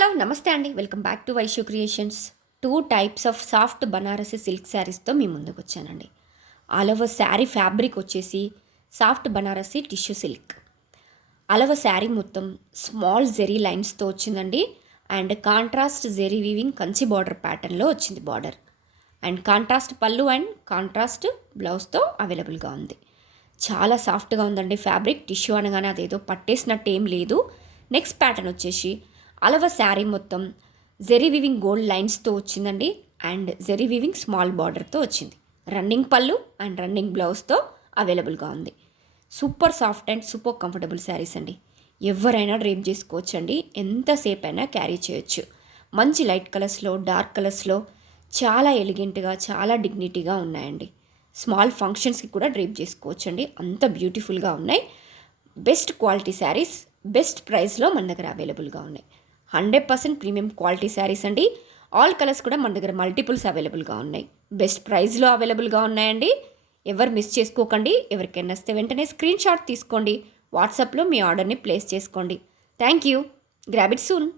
Hello నమస్తే అండి. Welcome back to Vaishu creations. 2 types of soft Banarasi silk శారీస్‌తో మీ ముందుకొచ్చానండి. ఆల్ ఓవర్ శారీ ఫ్యాబ్రిక్ వచ్చేసి soft Banarasi tissue silk. All over sari మొత్తం స్మాల్ జెరీ లైన్స్‌తో వచ్చిందండి. And contrast zari weaving Kanchi border ప్యాటర్న్‌లో వచ్చింది border. And contrast pallu and contrast బ్లౌజ్‌తో అవైలబుల్‌గా ఉంది. చాలా సాఫ్ట్‌గా ఉందండి ఫ్యాబ్రిక్. టిష్యూ అనగానే అదేదో పట్టేసినట్టు ఏం లేదు. నెక్స్ట్ ప్యాటర్న్ వచ్చేసి అలవ శారీ మొత్తం జెరీ వివింగ్ గోల్డ్ లైన్స్తో వచ్చిందండి. అండ్ జెరీ వివింగ్ స్మాల్ బార్డర్తో వచ్చింది. రన్నింగ్ పళ్ళు అండ్ రన్నింగ్ బ్లౌజ్తో అవైలబుల్గా ఉంది. Super soft and super comfortable saris అండి. ఎవరైనా డ్రేప్ చేసుకోవచ్చు అండి. ఎంతసేపు అయినా క్యారీ చేయొచ్చు. మంచి లైట్ కలర్స్లో, డార్క్ కలర్స్లో చాలా ఎలిగెంట్గా, చాలా డిగ్నిటీగా ఉన్నాయండి. స్మాల్ ఫంక్షన్స్కి కూడా డ్రేప్ చేసుకోవచ్చు అండి. అంత బ్యూటిఫుల్గా ఉన్నాయి. బెస్ట్ క్వాలిటీ శారీస్ బెస్ట్ ప్రైస్లో మన దగ్గర అవైలబుల్గా ఉన్నాయి. 100% ప్రీమియం క్వాలిటీ శారీస్ అండి. ఆల్ కలర్స్ కూడా మన దగ్గర మల్టిపుల్స్ అవైలబుల్గా ఉన్నాయి. బెస్ట్ ప్రైస్లో అవైలబుల్గా ఉన్నాయండి. ఎవరు మిస్ చేసుకోకండి. ఎవరికైనా వస్తే వెంటనే స్క్రీన్ షాట్ తీసుకోండి. వాట్సాప్లో మీ ఆర్డర్ని ప్లేస్ చేసుకోండి. Thank you. Grab it soon.